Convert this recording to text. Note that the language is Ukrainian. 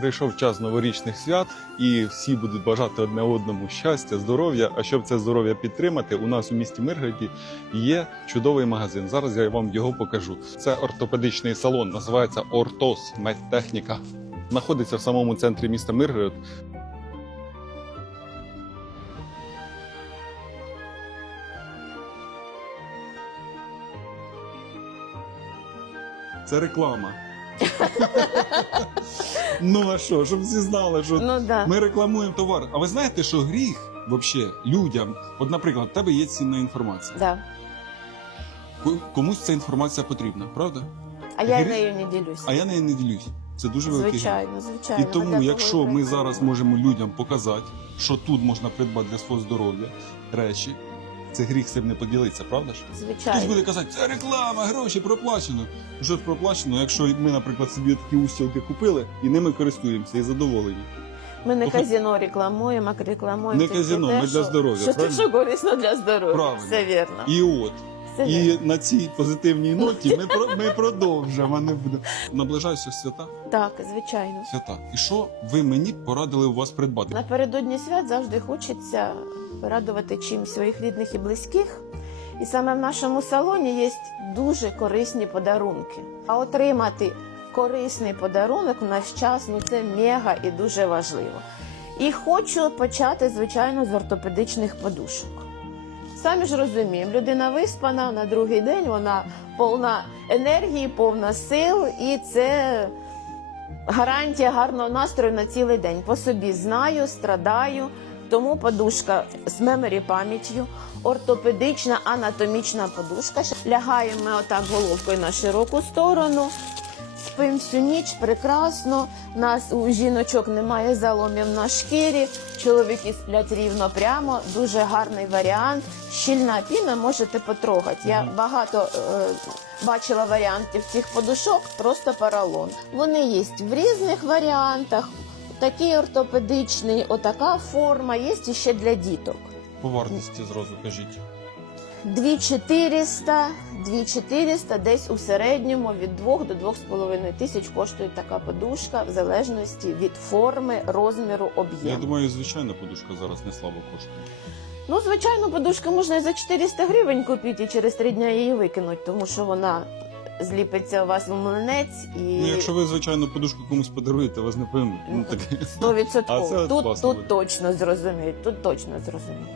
Прийшов час новорічних свят, і всі будуть бажати одне одному щастя, здоров'я. А щоб це здоров'я підтримати, у нас у місті Миргороді є чудовий магазин. Зараз я вам його покажу. Це ортопедичний салон, називається Ортос Медтехніка. Знаходиться в самому центрі міста Миргород. Це реклама. ну а що, щоб всі знали, що Ну да. ми рекламуємо товар. А ви знаєте, що гріх вообще людям, от, наприклад, в тебе є цінна інформація. Да. Ко- Комусь ця інформація потрібна, правда? А я Гріх? нею не ділюсь. А я нею не ділюсь. Це дуже великий гріх. Звичайно, звичайно. І тому, для якщо ми зараз можемо людям показати, що тут можна придбати для свого здоров'я речі, це гріх цим не поділиться, правда ж? Хтось Звичайно. буде казати, це реклама, гроші проплачено. Вже ж проплачено, якщо ми, наприклад, собі такі устілки купили і ними користуємося і задоволені. Ми не казіно казино рекламуємо, а рекламуємо Не казіно казино, ми для здоров'я, Що, що, що корисно для здоров'я. Правильно. Все вірно. І от. І на цій позитивній ноті ми, про- ми продовжимо. а не буде. Наближаються свята. Так, звичайно. Свята. І що ви мені порадили у вас придбати? Напередодні свят завжди хочеться порадувати чимсь своїх рідних і близьких. І саме в нашому салоні є дуже корисні подарунки. А отримати корисний подарунок в наш час ну це мега і дуже важливо. І хочу почати, звичайно, з ортопедичних подушок. Самі ж розуміємо, людина виспана на другий день, вона повна енергії, повна сил, і це гарантія гарного настрою на цілий день. По собі знаю, страдаю. Тому подушка з меморі пам'яттю, ортопедична анатомічна подушка. Лягаємо отак головкою на широку сторону. Спим всю ніч прекрасно. У нас у жіночок немає заломів на шкірі. Чоловіки сплять рівно прямо. Дуже гарний варіант. Щільна піна можете потрогати. Я багато е, бачила варіантів цих подушок, просто поролон. Вони є в різних варіантах. Такий ортопедичний, отака форма, є ще для діток. По вартості зразу кажіть. 2400, 2400, десь у середньому від 2 до 2,5 тисяч коштує така подушка в залежності від форми, розміру, Я думаю, звичайна подушка зараз не слабо коштує. Ну, звичайно, подушку можна і за 400 гривень купити і через три дні її викинуть, тому що вона зліпиться у вас в млинець і Ну, якщо ви, звичайно, подушку комусь подаруєте, вас не поймуть. Ну, так. 100%. А це тут, класно тут буде. точно зрозуміють, тут точно зрозуміють.